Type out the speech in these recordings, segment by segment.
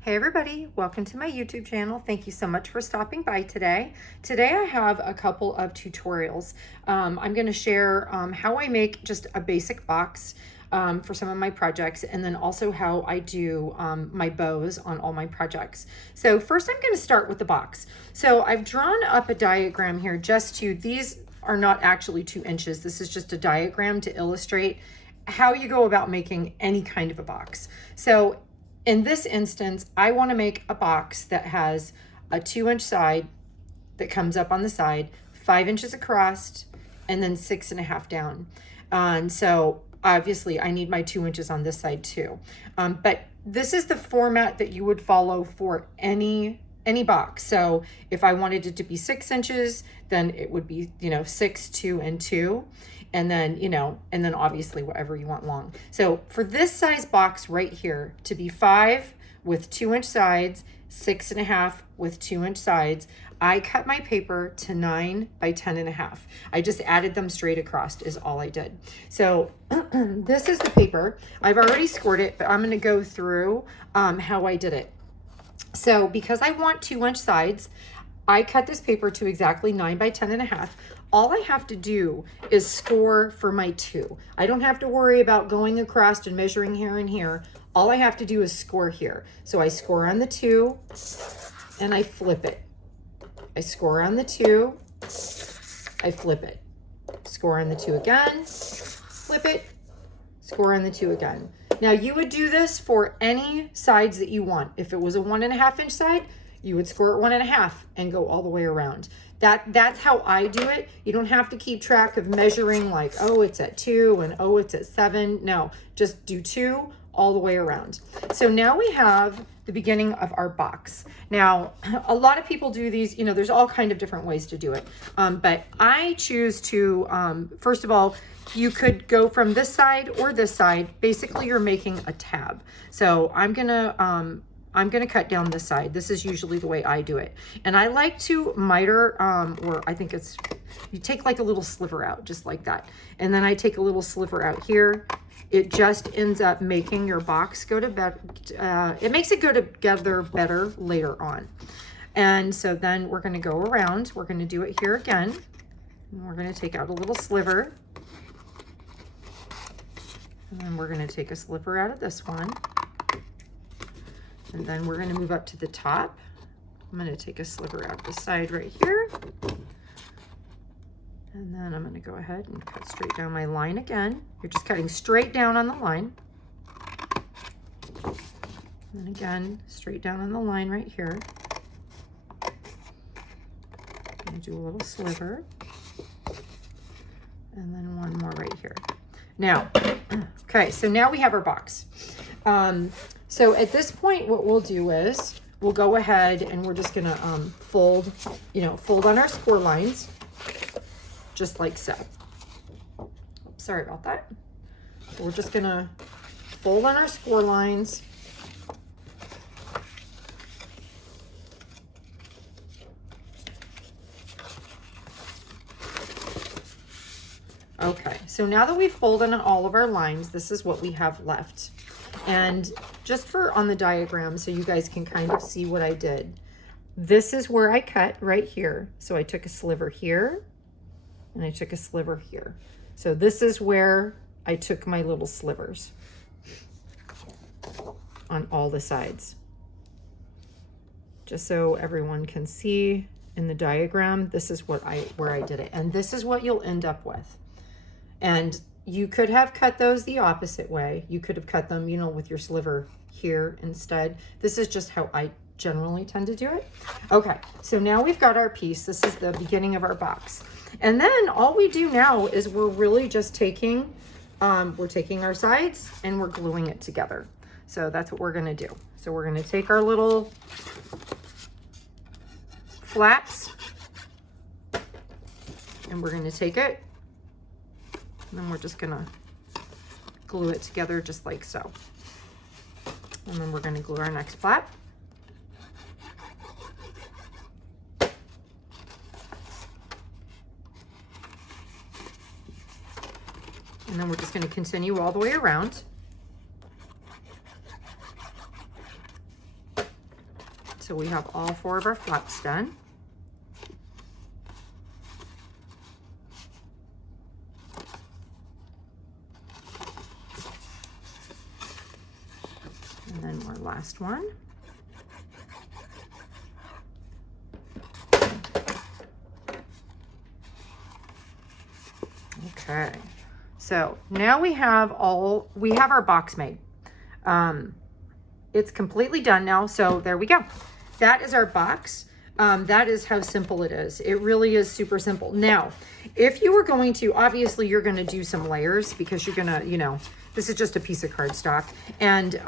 Hey everybody, welcome to my YouTube channel. Thank you so much for stopping by today. Today I have a couple of tutorials. I'm going to share how I make just a basic box for some of my projects, and then also how I do my bows on all my projects. So first I'm going to start with the box. So I've drawn up a diagram here these are not actually 2 inches. This is just a diagram to illustrate how you go about making any kind of a box. So in this instance, I want to make a box that has a 2-inch side that comes up on the side, 5 inches across, and then 6.5 down. And so obviously I need my 2 inches on this side too. But this is the format that you would follow for any box. So if I wanted it to be 6 inches, then it would be, 6, 2, and 2. And then, and then obviously whatever you want long. So for this size box right here to be 5 with 2-inch sides, 6.5 with 2-inch sides, I cut my paper to 9 by 10.5. I just added them straight across is all I did. So this is the paper. I've already scored it, but I'm going to go through how I did it. So because I want 2-inch sides, I cut this paper to exactly 9 by 10.5. All I have to do is score for my 2. I don't have to worry about going across and measuring here and here. All I have to do is score here. So I score on the 2 and I flip it. I score on the 2, I flip it. Score on the 2 again, flip it, score on the 2 again. Now you would do this for any sides that you want. If it was a 1.5-inch side, you would score at 1.5 and go all the way around. That's how I do it. You don't have to keep track of measuring like, oh, it's at 2 and oh, it's at 7. No, just do 2 all the way around. So now we have the beginning of our box. Now, a lot of people do these, there's all kind of different ways to do it. But I choose to, first of all, you could go from this side or this side. Basically, you're making a tab. So I'm gonna cut down this side. This is usually the way I do it. And I like to miter, or I think you take like a little sliver out, just like that. And then I take a little sliver out here. It just ends up making your box go to bed. It makes it go together better later on. And so then we're gonna go around. We're gonna do it here again. And we're gonna take out a little sliver. And then we're gonna take a sliver out of this one. And then we're going to move up to the top. I'm going to take a sliver out the side right here. And then I'm going to go ahead and cut straight down my line again. You're just cutting straight down on the line. And again, straight down on the line right here. I'm going to do a little sliver. And then one more right here. Now, okay, so now we have our box. So at this point, what we'll do is we'll go ahead and we're just gonna fold on our score lines, just like so. Sorry about that. So we're just gonna fold on our score lines. Okay, so now that we've folded on all of our lines, this is what we have left. And just for on the diagram, so you guys can kind of see what I did. This is where I cut right here. So I took a sliver here and I took a sliver here. So this is where I took my little slivers on all the sides. Just so everyone can see in the diagram, this is where I did it. And this is what you'll end up with. And you could have cut those the opposite way. You could have cut them, with your sliver here instead. This is just how I generally tend to do it. Okay, so now we've got our piece. This is the beginning of our box. And then all we do now is we're really just taking our sides and we're gluing it together. So that's what we're gonna do. So we're gonna take our little flaps and we're gonna take it, and then we're just gonna glue it together just like so. And then we're gonna glue our next flap. And then we're just gonna continue all the way around. So we have all 4 of our flaps done. And then our last one. Okay, so now we have our box made. It's completely done now, so there we go. That is our box. That is how simple it is. It really is super simple. Now, if you were going to, obviously you're gonna do some layers because you're gonna, this is just a piece of cardstock, and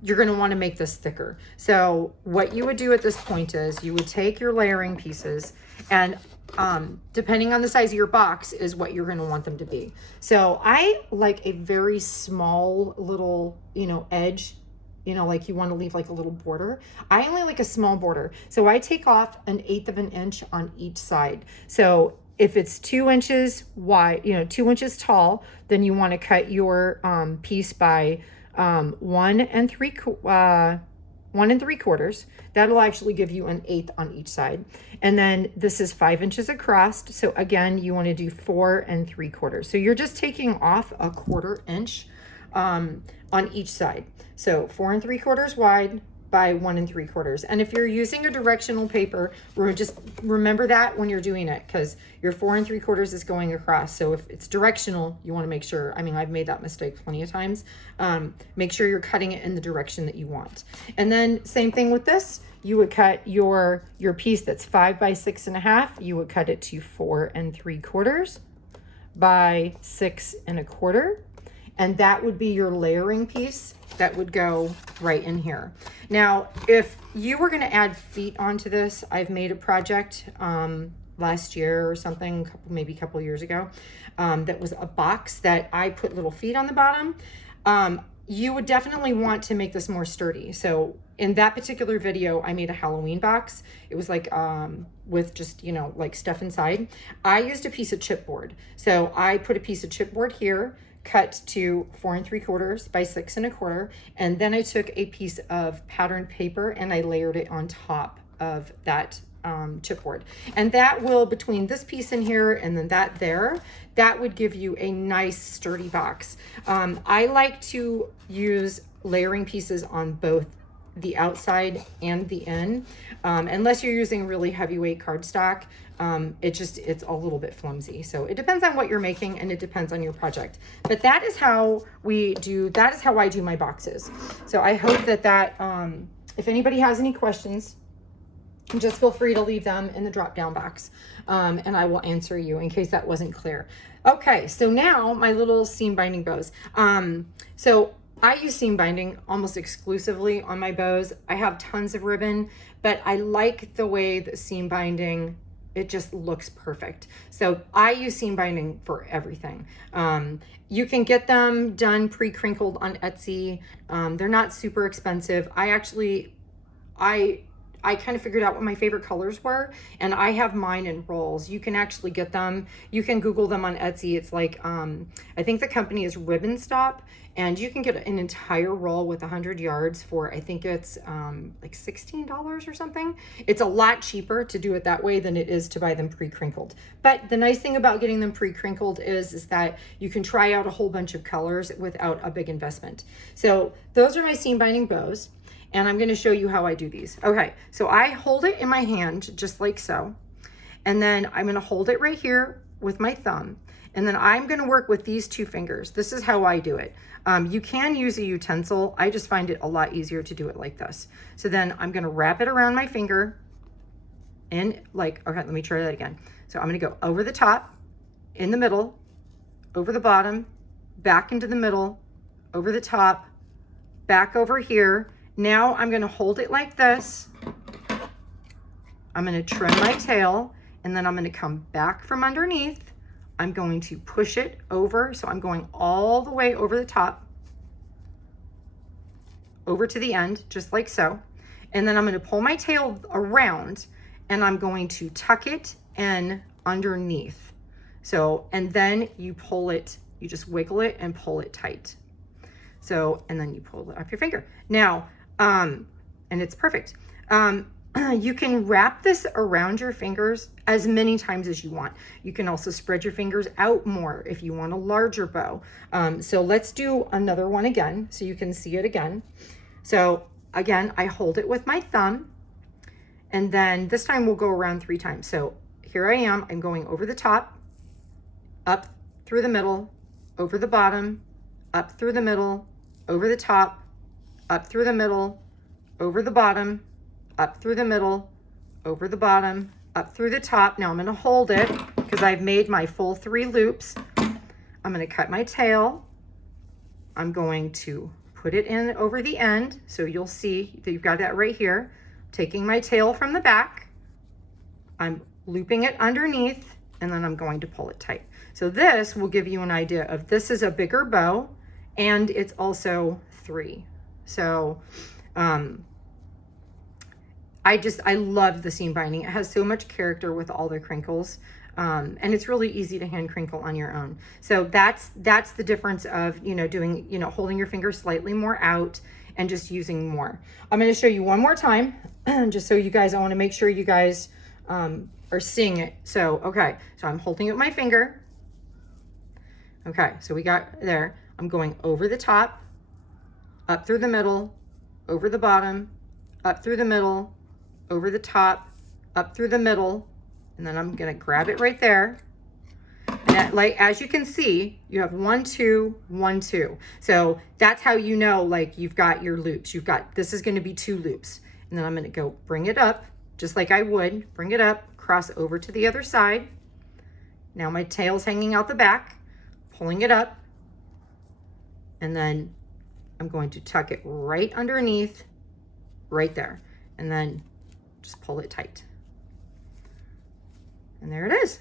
you're gonna wanna make this thicker. So what you would do at this point is you would take your layering pieces, and depending on the size of your box is what you're gonna want them to be. So I like a very small little, edge, like you want to leave like a little border. I only like a small border. So I take off 1/8 of an inch on each side. So if it's 2 inches wide, 2 inches tall, then you want to cut your piece by 1 3/4. That'll actually give you 1/8 on each side. And then this is 5 inches across. So again, you want to do 4 3/4. So you're just taking off 1/4 inch on each side. So 4 3/4 wide by 1 3/4. And if you're using a directional paper, just remember that when you're doing it, because your 4 3/4 is going across. So if it's directional, you want to make sure, I've made that mistake plenty of times. Make sure you're cutting it in the direction that you want. And then same thing with this. You would cut your piece that's 5 by 6 1/2. You would cut it to 4 3/4 by 6 1/4. And that would be your layering piece that would go right in here. Now, if you were gonna add feet onto this, I've made a project last year or something, maybe a couple years ago, that was a box that I put little feet on the bottom. You would definitely want to make this more sturdy. So in that particular video, I made a Halloween box. It was like with just, like stuff inside. I used a piece of chipboard. So I put a piece of chipboard here, cut to 4 3/4 by 6 1/4, and then I took a piece of patterned paper and I layered it on top of that chipboard. And that will, between this piece in here and then that would give you a nice sturdy box. I like to use layering pieces on both the outside and the in, unless you're using really heavyweight cardstock. It's a little bit flimsy. So it depends on what you're making and it depends on your project. But that is how I do my boxes. So I hope that if anybody has any questions, just feel free to leave them in the drop down box, and I will answer you in case that wasn't clear. Okay, so now my little seam binding bows. So I use seam binding almost exclusively on my bows. I have tons of ribbon, but I like the way that seam binding, it just looks perfect. So I use seam binding for everything. You can get them done pre-crinkled on Etsy. They're not super expensive. I kind of figured out what my favorite colors were, and I have mine in rolls. You can actually get them. You can Google them on Etsy. It's like, I think the company is Ribbon Stop, and you can get an entire roll with 100 yards for, I think it's like $16 or something. It's a lot cheaper to do it that way than it is to buy them pre-crinkled. But the nice thing about getting them pre-crinkled is that you can try out a whole bunch of colors without a big investment. So those are my seam binding bows. And I'm going to show you how I do these. Okay, so I hold it in my hand just like so. And then I'm going to hold it right here with my thumb. And then I'm going to work with these 2 fingers. This is how I do it. You can use a utensil. I just find it a lot easier to do it like this. So then I'm going to wrap it around my finger and okay, let me try that again. So I'm going to go over the top, in the middle, over the bottom, back into the middle, over the top, back over here. Now I'm going to hold it like this. I'm going to trim my tail, and then I'm going to come back from underneath. I'm going to push it over. So I'm going all the way over the top, over to the end, just like so. And then I'm going to pull my tail around, and I'm going to tuck it in underneath. So, and then you pull it, you just wiggle it and pull it tight. So, and then you pull it off your finger. Now, and it's perfect. You can wrap this around your fingers as many times as you want. You can also spread your fingers out more if you want a larger bow. So let's do another one again so you can see it again. So again, I hold it with my thumb, and then this time we'll go around 3 times. So here I am, I'm going over the top, up through the middle, over the bottom, up through the middle, over the top, up through the middle, over the bottom, up through the middle, over the bottom, up through the top. Now I'm going to hold it because I've made my full 3 loops. I'm going to cut my tail. I'm going to put it in over the end. So you'll see that you've got that right here. Taking my tail from the back, I'm looping it underneath, and then I'm going to pull it tight. So this will give you an idea of, this is a bigger bow and it's also 3. So, I love the seam binding. It has so much character with all the crinkles. And it's really easy to hand crinkle on your own. So that's the difference of, doing, holding your finger slightly more out and just using more. I'm going to show you one more time, just so you guys, I want to make sure you guys are seeing it. So, okay, so I'm holding it with my finger. Okay, so we got there. I'm going over the top, up through the middle, over the bottom, up through the middle, over the top, up through the middle, and then I'm gonna grab it right there. And like, as you can see, you have 1, 2, 1, 2. So that's how you know, like, you've got your loops. This is gonna be 2 loops. And then I'm gonna go bring it up, just like I would, bring it up, cross over to the other side. Now my tail's hanging out the back, pulling it up, and then I'm going to tuck it right underneath, right there, and then just pull it tight. And there it is.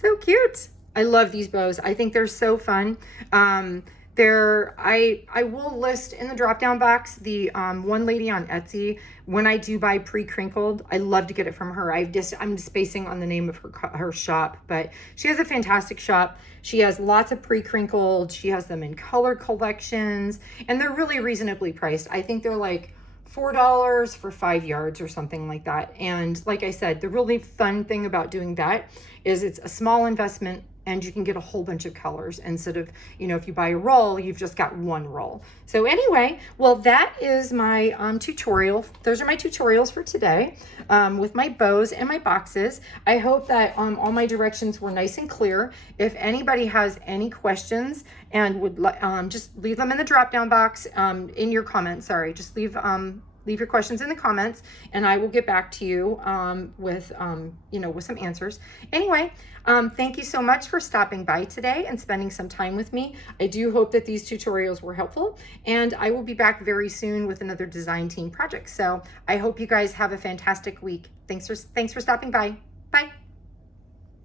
So cute. I love these bows. I think they're so fun. I will list in the drop-down box the one lady on Etsy. When I do buy pre-crinkled, I love to get it from her. I'm spacing on the name of her shop, but she has a fantastic shop. She has lots of pre-crinkled. She has them in color collections, and they're really reasonably priced. I think they're like $4 for 5 yards or something like that. And like I said, the really fun thing about doing that is it's a small investment and you can get a whole bunch of colors instead of, if you buy a roll, you've just got 1 roll. So anyway, well, that is my tutorial. Those are my tutorials for today with my bows and my boxes. I hope that all my directions were nice and clear. If anybody has any questions and would just leave them in the drop-down box in your comments. Sorry, just leave your questions in the comments, and I will get back to you with some answers. Anyway, thank you so much for stopping by today and spending some time with me. I do hope that these tutorials were helpful, and I will be back very soon with another design team project. So I hope you guys have a fantastic week. Thanks for stopping by. Bye.